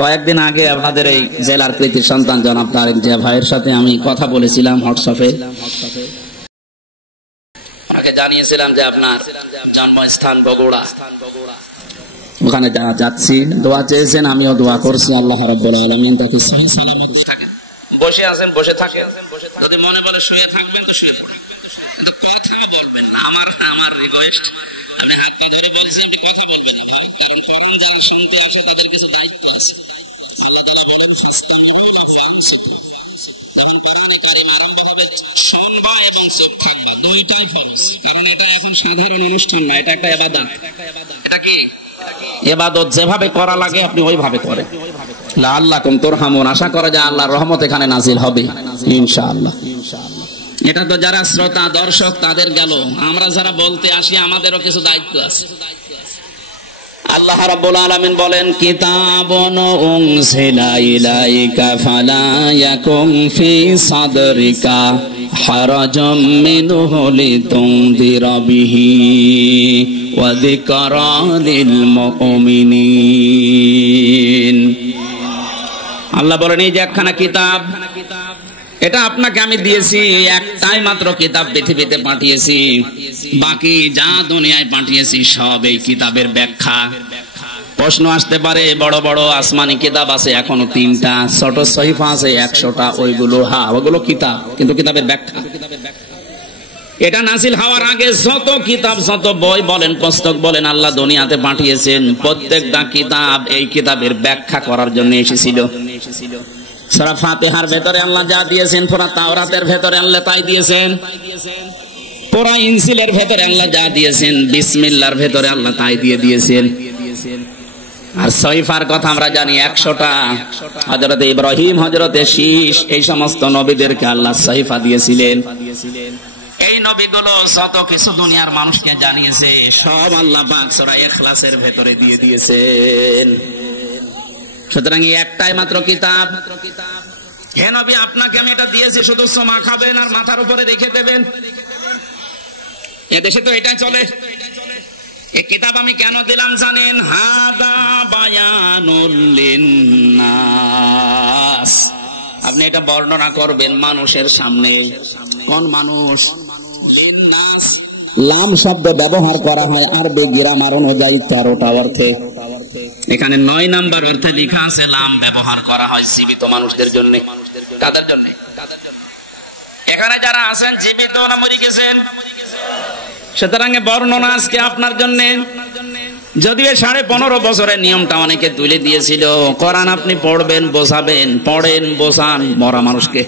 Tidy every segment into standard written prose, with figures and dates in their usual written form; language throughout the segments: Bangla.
কয়েকদিন আগে আপনাদের এই জেলার কৃতি সন্তান জনাব তারেক জিয়া ভাইয়ের সাথে আমি কথা বলেছিলাম হোয়াটসঅ্যাপে। ওনাকে জানিয়েছিলাম যে আপনার জন্মস্থান বগুড়া, ওখানে যাচ্ছি, দোয়া চেয়েছেন, আমিও দোয়া করছি আল্লাহ রাব্বুল আলামিন তাকে সহি সালামত থাকেন। বসে আছেন বসে থাকেন, যদি মনে বলে শুয়ে থাকবেন তো শুয়ে পড়েন, কিন্তু কথা বলবেন না। আমার রিকোয়েস্ট, আমি হাতটা ধরে বলছি আপনি কথা বলবেন না, কারণ কোরআন যারা শুনতে আসে তাদের কাছে দায়িত্ব আছে। আল্লাহ তাআলা বলেন ফাসতাগফিরু ফানসিতু, যখন কোরআনে কারীম আরম্ভ হবে শুনবা এবং চুপ থাকবা, দুইটাই ফরজ। কারণ এটা এখন সাধারণ অনুষ্ঠান না, এটা একটা ইবাদত। এটা কি ইবাদত? যেভাবে করা লাগে আপনি ওইভাবে করেন। লাআল্লাকুম তুরহামুন, আশা করা যায় আল্লাহর রহমত এখানে নাজিল হবে ইনশাআল্লাহ। এটা তো যারা শ্রোতা দর্শক তাদের গেল, আমরা যারা বলতে আসি আমাদেরও কিছু দায়িত্ব আছে। আল্লাহ রাব্বুল আলামিন বলেন কিতাবুন উনজিলা ইলাইকা ফালা ইয়াকুম ফি সাদরিকা হারাজাম মিনহু লিতুনদিরা বিহি ওয়া যিকরা লিল মুমিনিন। আল্লাহ বলেন এই যে একখানা কিতাব, এটা আপনাকে আমি দিয়েছি, একটাই মাত্র কিতাব পৃথিবীতে পাঠিয়েছি, বাকি যা দুনিয়ায় পাঠিয়েছি সব এই কিতাবের ব্যাখ্যা। প্রশ্ন আসতে পারে বড় বড় আসমানি কিতাব আছে এখনো 3টা, ছোট সহিফা আছে 100টা, ওইগুলো ওগুলো কিতাব, কিন্তু কিতাবের ব্যাখ্যা। এটা নাজিল হওয়ার আগে যত কিতাব যত বই বলেন পুস্তক বলেন আল্লাহ দুনিয়াতে পাঠিয়েছেন, প্রত্যেকটা কিতাব এই কিতাবের ব্যাখ্যা করার জন্য এসেছিল। সূরা ফাতিহার ভেতরে আল্লাহ যা দিয়েছেন, পুরা তাওরাতের ভেতরে আল্লাহ তাই দিয়েছেন, পুরা ইনজিলের ভেতরে আল্লাহ যা দিয়েছেন, বিসমিল্লাহর ভেতরে আল্লাহ তাই দিয়ে দিয়েছেন। আর সহিফার কথা আমরা জানি 100টা। হযরতে ইব্রাহিম, হযরতে শীশ, এই সমস্ত নবীদেরকে আল্লাহ সহিফা দিয়েছিলেন। এই নবীগুলো যত কিছু দুনিয়ার মানুষকে জানিয়েছে সব আল্লাহ পাক সূরা ইখলাসের ভেতরে দিয়ে দিয়েছেন। সুতরাং এই একটাই মাত্র কিতাব। হে নবী, আপনাকে আমি এটা দিয়েছি, শুধু সোমা খাবেন আর মাথার উপরে রেখে দেবেন। এদেশে তো এটাই চলে। এই কিতাব আমি কেন দিলাম জানেন? হাদা বায়ানুল লিন্নাস, আপনি এটা বর্ণনা করবেন মানুষের সামনে। কোন মানুষ? লিন্নাস। লাম শব্দ ব্যবহার করা হয় আরবি গ্রামার অনুযায়ী 13টা অর্থে। এখানে 9 নম্বর অর্থে লেখা আছে লাম ব্যবহার করা হয় জীবিত মানুষদের জন্য। কাদের জন্য? এখানে যারা আছেন জীবিত না মরে গেছেন? সুতরাং বর্ণনা আজকে আপনার জন্য। যদিও 15.5 বছরের নিয়মটা অনেকে তুলে দিয়েছিল, কোরআন আপনি পড়বেন বোঝাবেন, পড়েন বোঝান মরা মানুষকে,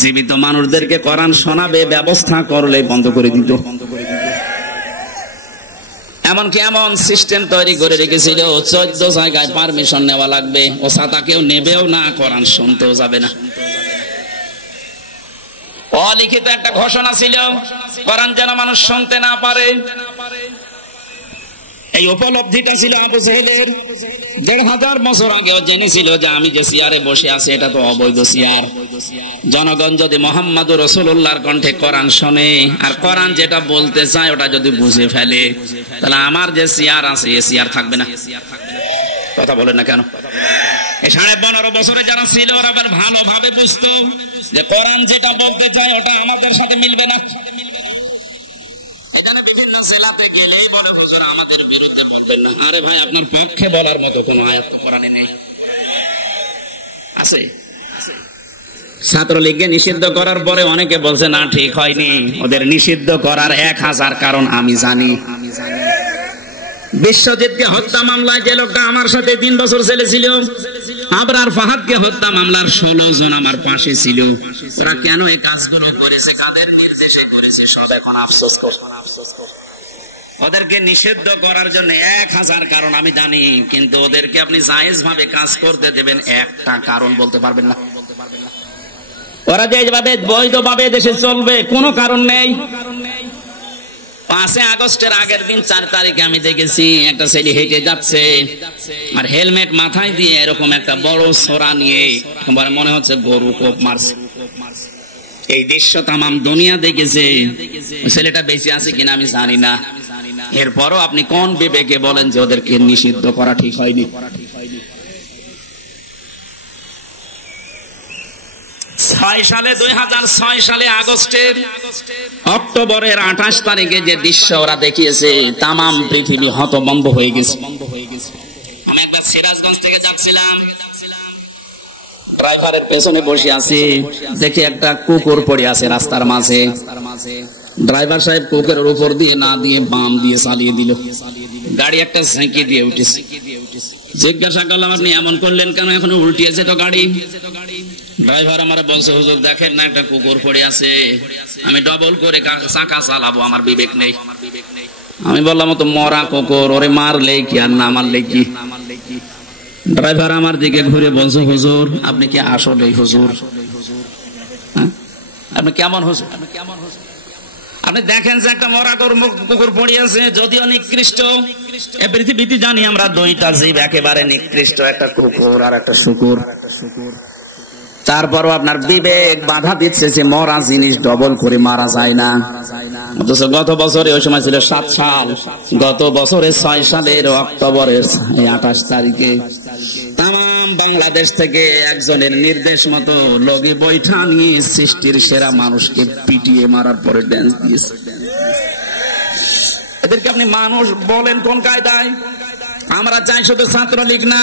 জীবিত মানুষদেরকে কোরআন শোনাবে ব্যবস্থা করলে বন্ধ করে দিত। এমনকি এমন সিস্টেম তৈরি করে রেখেছিল 14 জায়গায় পারমিশন নেওয়া লাগবে, ও ছাতা কেউ নেবেও না, কোরআন শুনতেও যাবে না। অলিখিত একটা ঘোষণা ছিল কোরআন যেন মানুষ শুনতে না পারে। এই উপলব্ধিটা ছিল আবু জেহেলের। 1500 বছর আগেও জেনেছিল যে আমি যে চেয়ারে বসে আছি এটা তো অবৈধ চেয়ার। জনগণ যদি মুহাম্মদুর রাসূলুল্লাহর কণ্ঠে কোরআন শোনে আর কোরআন যেটা বলতে চায় ওটা যদি বুঝে ফেলে, তাহলে আমার যে চেয়ার আছে এই চেয়ার থাকবে না। কথা বলেন না কেন? এই 15.5 বছরে যারা ছিল ওরা ভালোভাবে বুঝতো যে কোরআন যেটা বলতে চায় ওটা আমাদের সাথে মিলবে না। এখানে বিভিন্ন জেলাতে গেলেই বলে হুজুর আমাদের বিরুদ্ধে বলবেন না। আরে ভাই, আপনার পক্ষে বলার মতো কোনো আয়াত কোরআনে নেই। আছে? ছাত্রলীগকে নিষিদ্ধ করার পরে অনেকে বলছে না ঠিক হয়নি, ওদের নিষিদ্ধ করার 1000 কারণ আমি জানি। বিশ্বজিৎকে হত্যা মামলায় যে লোকটা আমার সাথে 3 বছর জেলে ছিল, আবরার ফাহাদকে হত্যা মামলার 16 জন আমার পাশে ছিল। ওরা কেন এই কাজগুলো করেছে, কাদের নির্দেশে করেছে, সব এখন আফসোস করে। ওদেরকে নিষিদ্ধ করার জন্য 1000 কারণ আমি জানি, কিন্তু ওদেরকে আপনি জায়েজ ভাবে কাজ করতে দেবেন একটা কারণ বলতে পারবেন না। ওরা যেভাবে বৈধভাবে দেশে চলবে কোনো কারণ নেই। 5 আগস্টের আগের দিন 4 তারিখে আমি দেখেছি একটা ছেলে হেঁটে যাচ্ছে আর হেলমেট মাথায় দিয়ে এরকম একটা বড় ছোরা নিয়ে, মনে হচ্ছে গরু কোপ মারছে। এই দৃশ্য তামাম দুনিয়া দেখেছে। ছেলেটা বেঁচে আছে কিনা আমি জানি না। এরপরও আপনি কোন বিবেকে বলেন যে ওদেরকে নিষিদ্ধ করা ঠিক হয়নি? সালে 2006 সালে আগস্টের অক্টোবরের 28 তারিখে যে দৃশ্য ওরা দেখিয়েছে তামাম পৃথিবী হতভম্ব হয়ে গেছে। আমি একবার সিরাজগঞ্জ থেকে যাচ্ছিলাম, ড্রাইভারের পেছনে বসে আছি, দেখি একটা কুকুর পড়ে আছে রাস্তার মাঝে। ড্রাইভার সাহেব কুকুরের উপর দিয়ে না দিয়ে বাম দিয়ে চালিয়ে দিল, গাড়ি একটা ঝেঁকি দিয়ে উঠেছে। জিজ্ঞাসা করলাম আপনি এমন করলেন কেন, এখন উল্টিয়েছে তো গাড়ি। ড্রাইভার আমার বলছে হুজুর দেখেন না একটা কুকুর পড়ে আছে, আমি ডবল করে চাকা চালাবো, আমার বিবেক নেই। আমি বললাম তো মরা কুকুর, ওরে মারলে কি আর না মারলে কি। ড্রাইভার আমার দিকে ঘুরে বলছে হুজুর আপনি কি আসলে হুজুর, আপনি কেমন হুজুর, আপনি দেখেন যে একটা মরা কুকুর পড়ে আছে, যদিও নিকৃষ্ট। এ পৃথিবীতে জানি আমরা দুইটা জীব একেবারে নিকৃষ্ট, একটা কুকুর আর একটা শুকুর। তারপরও আপনার বিবেক বাধা দিচ্ছে যে মরা জিনিস ডবল করে মারা যায় না। অথচ গত বছরে ওই সময় ছিল 7 সাল, গত বছরে 6 সালের অক্টোবরের 28 তারিখে তাম বাংলাদেশ থেকে একজনের নির্দেশ মতো লগি বৈঠা নিয়ে সৃষ্টির সেরা মানুষকে পিটিয়ে মারার পরে ড্যান্স দিয়েছে। এদেরকে আপনি মানুষ বলেন কোন কায়দায়? আমরা চাই শুধু ছাত্রলীগ না,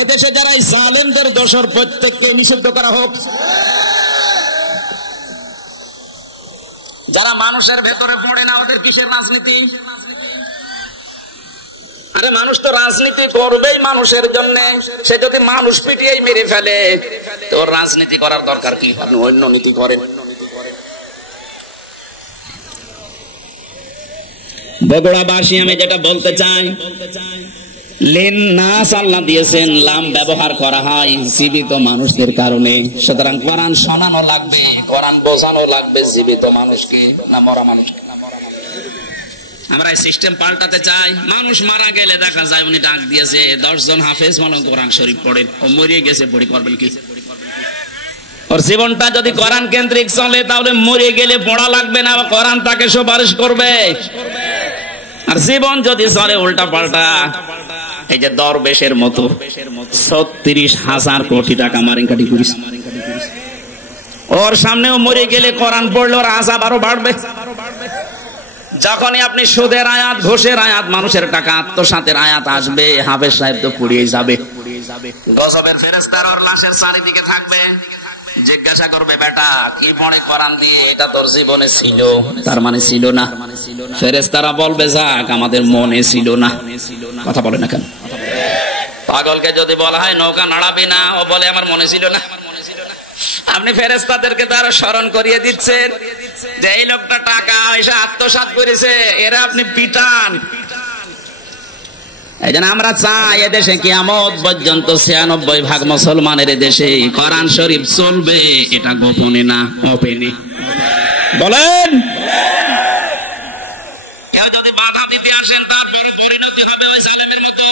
এদেশে যারা জালেমদের দোষর প্রত্যেককে নিষিদ্ধ করা হোক। যারা মানুষের ভেতরে পড়ে না ওদের কিসের রাজনীতি? আরে মানুষ তো রাজনীতি করবেই মানুষের জন্য, সে যদি মানুষ পিটিয়েই মেরে ফেলে তো রাজনীতি করার দরকার কি? আপনি অন্য নীতি করেন। বগুড়াবাসী আমি যেটা বলতে চাই, লিন্নাস আল্লাহ দিয়েছেন, লাম ব্যবহার করা হয় জীবিত মানুষদের কারণে। সুতরাং কোরআন শোনানো লাগবে, কোরআন বোঝানো লাগবে জীবিত মানুষকে, না মরা মানুষকে। আমরা এই সিস্টেম পাল্টাতে চাই। মানুষ মারা গেলে দেখা যায় উনি ডাক দিয়েছে 10 জন হাফেজ মালুম কোরআন শরীফ পড়েন, ও মরিয়ে গেছে পড়ি করবেন কি? ওর জীবনটা যদি কোরআন কেন্দ্রিক চলে তাহলে মরে গেলে পড়া লাগবে না, কোরআন তাকে সুপারিশ করবে। আর জীবন যদি চলে উল্টা পাল্টা, এই যে দরবেশের মতো 36,000 কোটি টাকা মারেনকাটি করিস, ওর সামনেও মরে গেলে কোরআন পড়লে ওর আযাব আরো বাড়বে। যখনই আপনি সুদের আয়াত, ঘোষের আয়াত, মানুষের টাকা আত্মসাতের আয়াত আসবে, হাফেজ সাহেব তো পুড়িয়ে যাবে। গজবের ফেরেশতারা ওর লাশের চারিদিকে থাকবে, জিজ্ঞাসা করবে বেটা কি পড়ে কোরআন দিয়ে, এটা তোর জীবনে ছিল, তার মানে ছিল না। ফেরেশতারা বলবে যাক আমাদের মনে ছিল না। কথা বলে না কেন? পাগলকে যদি বলা হয় নৌকা নাড়াবি না, ও বলে আমার মনে ছিল না। আপনি ফেরেশতাদেরকে তো আরো স্মরণ করিয়ে দিচ্ছেন যে এই লোকটা টাকা পয়সা আত্মসাৎ করেছে, এরা আপনি পিটান। এই জন্য আমরা চাই এদেশে কিয়ামত পর্যন্ত 96% মুসলমানের দেশে কোরআন শরীফ চলবে, এটা গোপনে না, ওপেনে। বলেন কেউ যদি বাধা দিতে আসেন তার পরিণতি হবে জালেমের মতো।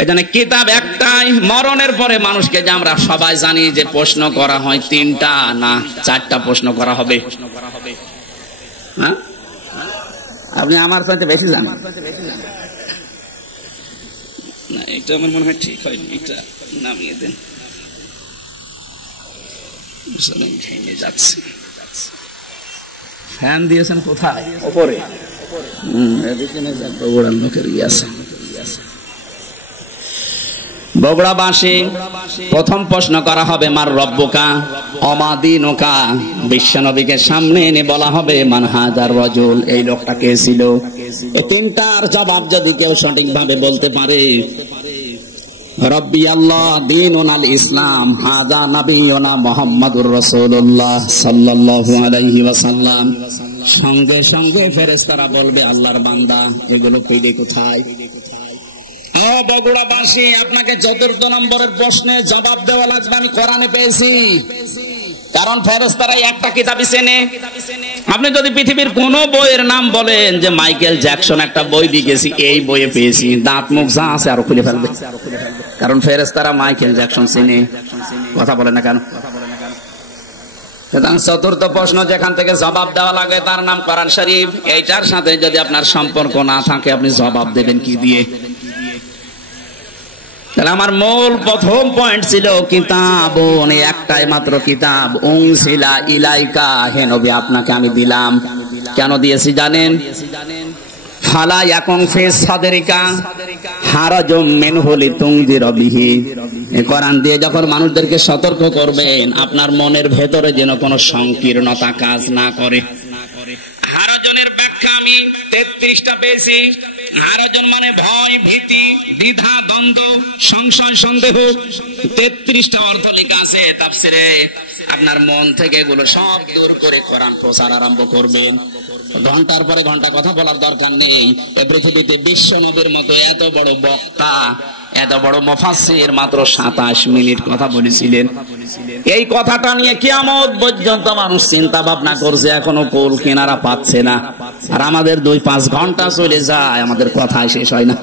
এই জন্য কিতাব একটাই, মরণের পরে মানুষকে যে আমরা সবাই জানি যে প্রশ্ন করা হয় 3টা না 4টা প্রশ্ন করা হবে। হ্যাঁ, আপনি আমার সাথে বেশি জানেন না, এটা আমার মনে হয় ঠিক হয়নি, এটা নামিয়ে দেন। যাচ্ছে ফ্যান দিয়েছেন কোথায়? উপরে। লোকের ইয়ে আছে। বগুড়াবাসী প্রথম প্রশ্ন করা হবে মার রব্বুকা অমাদিনুকা। বিশ্বনবীকে সামনে এনে বলা হবে মান হাজার রাজুল, এই লোকটা কে ছিল? এই 3টার জবাব যদি কেউ সঠিকভাবে বলতে পারে, রব্বি আল্লাহ দীনুন আল ইসলাম হাদা নবিয়ুনা মুহাম্মাদুর রাসূলুল্লাহ সাল্লাল্লাহু আলাইহি ওয়াসাল্লাম, সঙ্গে সঙ্গে ফেরেশতারা বলবে আল্লাহর বান্দা এগুলো পেলে কোথায়? ও বগুড়াবাসী, আপনাকে 4th নম্বরের প্রশ্নে জবাব দেওয়া লাগবে আমি কোরআনে পেয়েছি। কারণ ফেরেশতারা একটা কিতাবই চেনে। আপনি যদি পৃথিবীর কোন বইয়ের নাম বলেন যে মাইকেল জ্যাকসন একটা বই লিখেছি, এই বইয়ে পেয়েছি, দাঁত মুখ যা আছে আরো খুলে ফেলবে। কারণ ফেরেশতারা মাইকেল জ্যাকসন চেনে। কথা বলে না কেন? 4th প্রশ্ন যেখান থেকে জবাব দেওয়া লাগে তার নাম কোরআন শরীফ। এইটার সাথে যদি আপনার সম্পর্ক না থাকে আপনি জবাব দেবেন কি দিয়ে? তাহলে আমার মূল প্রথম পয়েন্ট ছিল কিতাব, একটাই মাত্র কিতাব, উনসিলা ইলাইকা, হে নবী আপনাকে আমি দিলাম। কেন দিয়েছি জানেন? ফালা ইয়াকুন ফি সাদরিকা হারাজুম মিনহু লিতুনযিরা বিহি, এই কোরআন দিয়ে যখন মানুষদেরকে সতর্ক করবেন আপনার মনের ভেতরে যেন কোনো সংকীর্ণতা কাজ না করে। হারাজনের ব্যাখ্যা আমি 33টা পেয়েছি। হারাজন মানে ভয়, ভীতি, দ্বিধা, দ্বন্দ্ব, সংশয়, সন্দেহ, 33টা অর্থ লেখা আছে তাফসিরে। আপনার মন থেকে এগুলো সব দূর করে কোরআন প্রচার আরম্ভ করবেন। ঘন্টার পরে ঘন্টা কথা বলার দরকার নেই। এই পৃথিবীতে বিশ্ব নবীর মতো এত বড় বক্তা, এত বড় মুফাসসির মাত্র 27 মিনিট কথা বলেছিলেন। এই কথাটা নিয়ে কিয়ামত পর্যন্ত মানুষ চিন্তা ভাবনা করছে, এখনো কোল কিনারা পাচ্ছে না। আর আমাদের 2-5 ঘন্টা চলে যায়, আমাদের কথাই শেষ হয় না।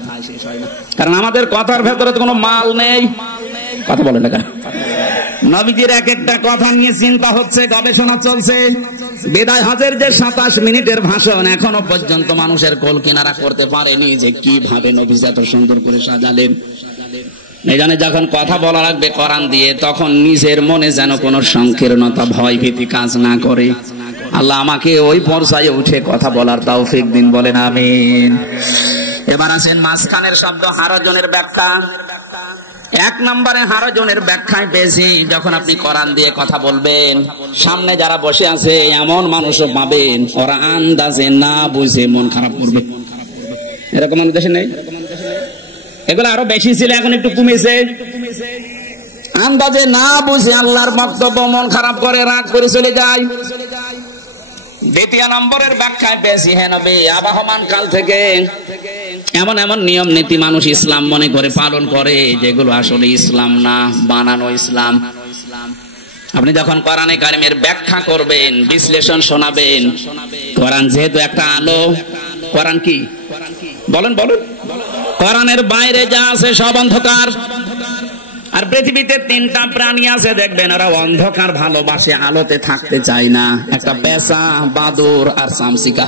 কারণ আমাদের কথার ভেতরে তো কোনো মাল নেই। কথা বলে না কেন? নবীজির এক একটা কথা নিয়ে চিন্তা হচ্ছে, গবেষণা চলছে। বিদায় হজের যে 27 মিনিটের ভাষণ এখনো পর্যন্ত মানুষের কোল কিনারা করতে পারেনি যে কিভাবে নবী এত সুন্দর করে সাজালেন। এই জন্য যখন কথা বলা লাগবে কোরআন দিয়ে, তখন নিজের মনে যেন কোনো সংকীর্ণতা, ভয় ভীতি কাজ না করে। আল্লাহ আমাকে ওই পর্যায়ে উঠে কথা বলার তৌফিক দিন, বলেন আমিন। এবার আসেন মাঝখানের শব্দ হারাজনের ব্যাখ্যা। 1 নম্বরে হারাজনের ব্যাখ্যায় পেয়েছি, যখন আপনি কোরআন দিয়ে কথা বলবেন সামনে যারা বসে আছে এমন মানুষও পাবেন ওরা আন্দাজে না বুঝে মন খারাপ করবে। এরকম আমাদের দেশে নেই? এগুলো আরো বেশি ছিল, এখন একটু কমেছে। আন্দাজে না বুঝে আল্লাহর বক্তব্য মন খারাপ করে, রাগ করে চলে যায়। 2 নম্বরের ব্যাখ্যায় পেয়েছি, হে নবী আবাহমান কাল থেকে এমন এমন নিয়ম নীতি মানুষ ইসলাম মনে করে পালন করে যেগুলো আসলে ইসলাম না, বানানো ইসলাম। আপনি যখন কোরআনে কারিমের ব্যাখ্যা করবেন, বিশ্লেষণ শোনাবেন, কোরআন যেহেতু একটা আলো, কোরআন কি বলেন বলেন, কোরআনের বাইরে যা আছে সব অন্ধকার। আর পৃথিবীতে 3টা প্রাণী আছে দেখবেন, ওরা অন্ধকার ভালোবাসে, আলোতে থাকতে চায় না। একটা পেঁচা, বাদুর আর চামচিকা।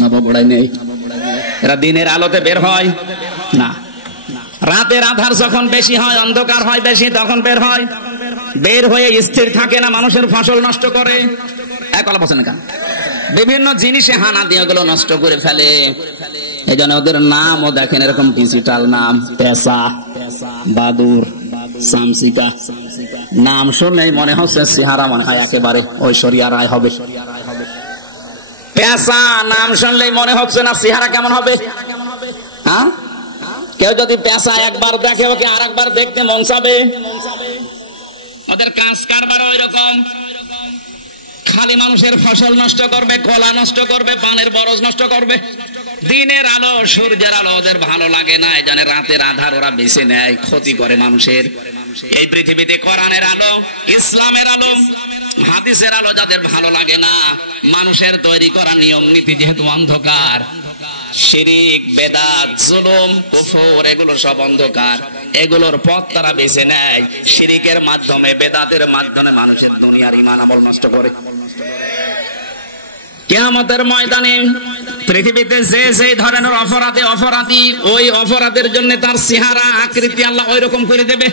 নবগড়াই নেই, এরা দিনের আলোতে বের হয় না। রাতের আধার যখন বেশি হয়, অন্ধকার হয় বেশি, তখন বের হয়। বের হয়ে স্থির থাকে না, মানুষের ফসল নষ্ট করে। বিভিন্ন জিনিসে হানা দিয়ে ওগুলো নষ্ট করে ফেলে। এই জন্য ওদের নামও দেখেন এরকম ডিজিটাল নাম, পেঁচা, বাদুর, চামচিকা। নাম শুনলেই মনে হচ্ছে চেহারা মনে হয় একেবারে ঐশ্বরিয়া রায় হবে। পেঁচা নাম শুনলেই মনে হচ্ছে না চেহারা কেমন হবে। হ্যাঁ, কেউ যদি পেঁচা একবার দেখে ওকে আর একবার দেখতে মন চাবে। ওদের কাজ কারবার ওই রকম, খালি মানুষের ফসল নষ্ট করবে, কলা নষ্ট করবে, পানের বরজ নষ্ট করবে। দিনের আলো, সূর্যের আলো ওদের ভালো লাগে না, এই জন্য রাতের আধার ওরা বেছে নেয়, ক্ষতি করে মানুষের। এই পৃথিবীতে কোরআনের আলো, ইসলামের আলো, হাদিসের আলো যাদের ভালো লাগে না, মানুষের তৈরি করা নিয়ম নীতি যেহেতু অন্ধকার, শিরিক, বেদাত, জুলুম, কুফর এগুলো সব অন্ধকার, এগুলোর পথ তারা বেছে নেয়। শিরিকের মাধ্যমে, বেদাতের মাধ্যমে মানুষের দুনিয়ার ঈমান আমল নষ্ট করে। কিয়ামতের ময়দানে পৃথিবীতে যে যে ধরনের অপরাধী, ওই অপরাধের জন্য তার চেহারা আকৃতি আল্লাহ ওই রকম করে দেবে।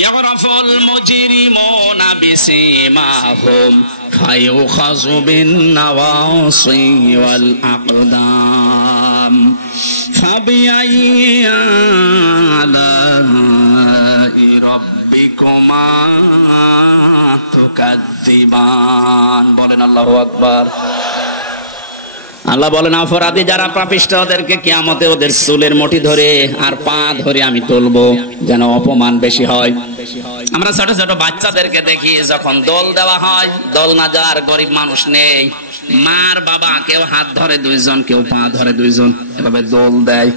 ইয়ারাফুল মুজরিমুনা বিসিমাহুম ফায়ুখাযু বিন নাওয়াসি ওয়াল আকদাম ফাবিআইয়ি আলাই রাব্বিকুমা তুকাযযিবান। বলেন আল্লাহু আকবার। আল্লাহ বলেন অপরাধী যারা পাপিষ্ঠ ওদেরকে কিয়ামতে ওদের চুলের মুঠি ধরে আর পা ধরে আমি তুলবো, যেন অপমান বেশি হয়। আমরা ছোট ছোট বাচ্চাদেরকে দেখি যখন দোল দেওয়া হয়, দোল না যাওয়ার গরিব মানুষ নেই, মার বাবা কেউ হাত ধরে 2 জন, কেউ পা ধরে 2 জন, এভাবে দোল দেয়।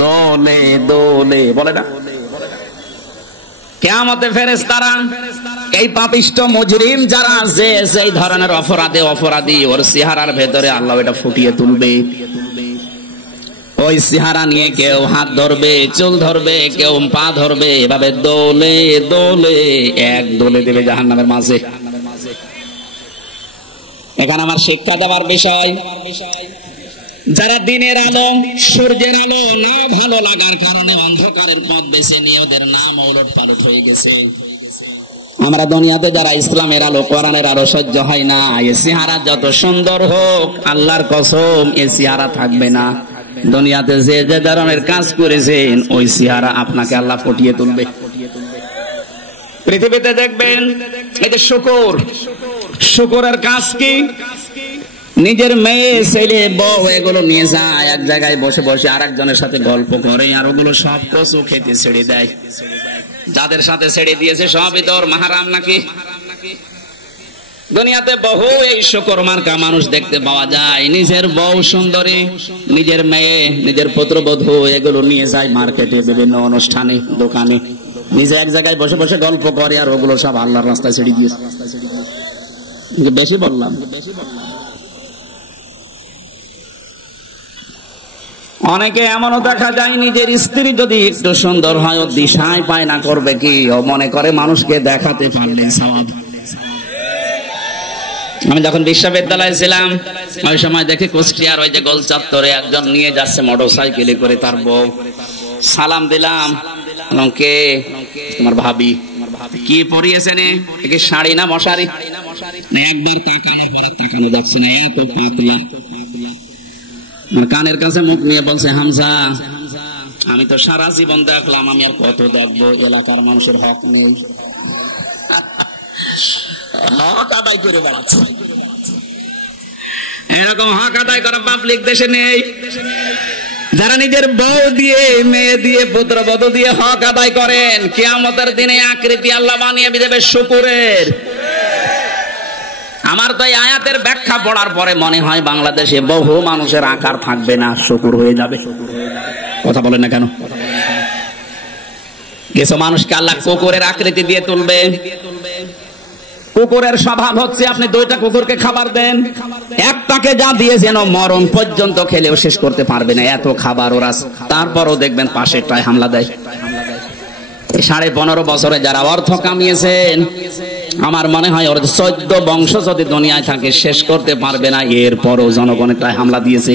দোলে দোলে বলে না। কিয়ামতে ফেরেশতারা এই পাপিষ্ঠ মুজরিম যারা যে সেই ধরনের অপরাধী ওর চেহারার ভেতরে আল্লাহ এটা ফুটিয়ে তুলবে। ওই চেহারা নিয়ে কেউ হাত ধরবে, চুল ধরবে, কেউ পা ধরবে, এভাবে দোলে দোলে এক দোলে দেবে জাহান্নামের মাঝে। এখানে আমার শিক্ষা দেওয়ার বিষয়, যারা দিনের আলো সূর্যের আলো না ভালো লাগার কারণে অন্ধকারের পথ বেছে নিয়ে ওদের নাম ওলট পালট হয়ে গেছে। আমরা দুনিয়াতে যারা ইসলামের আলো কোরআনের আলো সহ্য হয় না, এ চেহারা যত সুন্দর হোক আল্লাহর কসম এ চেহারা থাকবে না। দুনিয়াতে যে যে ধরনের কাজ করেছেন ওই চেহারা আপনাকে আল্লাহ ফুটিয়ে তুলবে। পৃথিবীতে দেখবেন এই যে শুকরের কাজ কি, নিজের মেয়ে ছেলে বউ এগুলো নিয়ে যায় এক জায়গায় বসে বসে আরেকজনের সাথে গল্প করে, আর ওগুলো সব কচু খেতে ছেড়ে দেয়। যাদের সাথে ছেড়ে দিয়েছে সবই তোর মাহারাম নাকি? দুনিয়াতে বহু এই শুকর মার্কা মানুষ দেখতে পাওয়া যায়। নিজের বউ সুন্দরী, নিজের মেয়ে, নিজের পুত্রবধূ এগুলো নিয়ে যায় মার্কেটে, বিভিন্ন অনুষ্ঠানে, দোকানে, নিজে এক জায়গায় বসে বসে গল্প করে, আর ওগুলো সব আল্লাহর রাস্তায় ছেড়ে দিয়েছে। বেশি বললাম? অনেকে এমনও দেখা যায় নিজের স্ত্রী যদি একটু সুন্দর হয় ও দিশায় পায় না, করবে কি, ও মনে করে মানুষকে দেখাতে পারলে সওয়াব। আমি যখন বিশ্ববিদ্যালয়ে ছিলাম ওই সময় দেখি কুষ্টিয়ার ওই যে গোল চত্বরে একজন নিয়ে যাচ্ছে মোটরসাইকেলে করে তার বউ। সালাম দিলাম, কে? তোমার ভাবি। কি পরিয়েছেন? শাড়ি না মশারি? একবার তাকানো যাচ্ছে না, এত পাতলা। কানের কাছে মুখ নিয়ে বলছে, হামজা আমি তো সারা জীবন দেখলাম, আমি আর কত দেখবো, এলাকার মানুষের হক নেই, হক আদায় করে বেড়াচ্ছে। এরকম হক আদায় করা পাবলিক দেশে নেই। যারা নিজের বউ দিয়ে, মেয়ে দিয়ে, পুত্রবধূ দিয়ে হক আদায় করেন, কিয়ামতের দিনে আকৃতি আল্লাহ বানিয়ে দেবে শুকুরের। আমার তো এই আয়াতের ব্যাখ্যা পড়ার পরে মনে হয় বাংলাদেশে বহু মানুষের আকার থাকবে না, শুকুর হয়ে যাবে। কথা বলেন না কেন? কিছু মানুষকে আল্লাহ কুকুরের আকৃতি দিয়ে তুলবে। কুকুরের স্বভাব হচ্ছে আপনি দুইটা কুকুরকে খাবার দেন, একটাকে যা দিয়ে যেন মরণ পর্যন্ত খেলেও শেষ করতে পারবে না, এত খাবার ওরা। তারপরও দেখবেন পাশেরটায় হামলা দেয়। 15.5 বছরে যারা অর্থ কামিয়েছেন, আমার মনে হয় ওর 14 বংশ যদি দুনিয়ায় থাকে শেষ করতে পারবে না, এরপরও জনগণেরটায় হামলা দিয়েছে।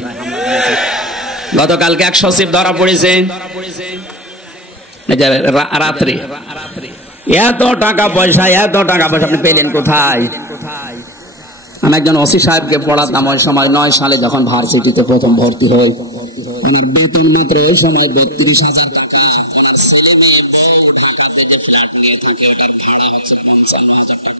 গতকালকে এক সচিব ধরা পড়েছে রাত্রে। এত টাকা পয়সা আপনি পেলেন কোথায়? আমি একজন ওসি সাহেবকে পড়াতাম ওই সময় 9 সালে যখন ভার্সিটিতে প্রথম ভর্তি হই। বেতন মাত্র ওই সময় 32,000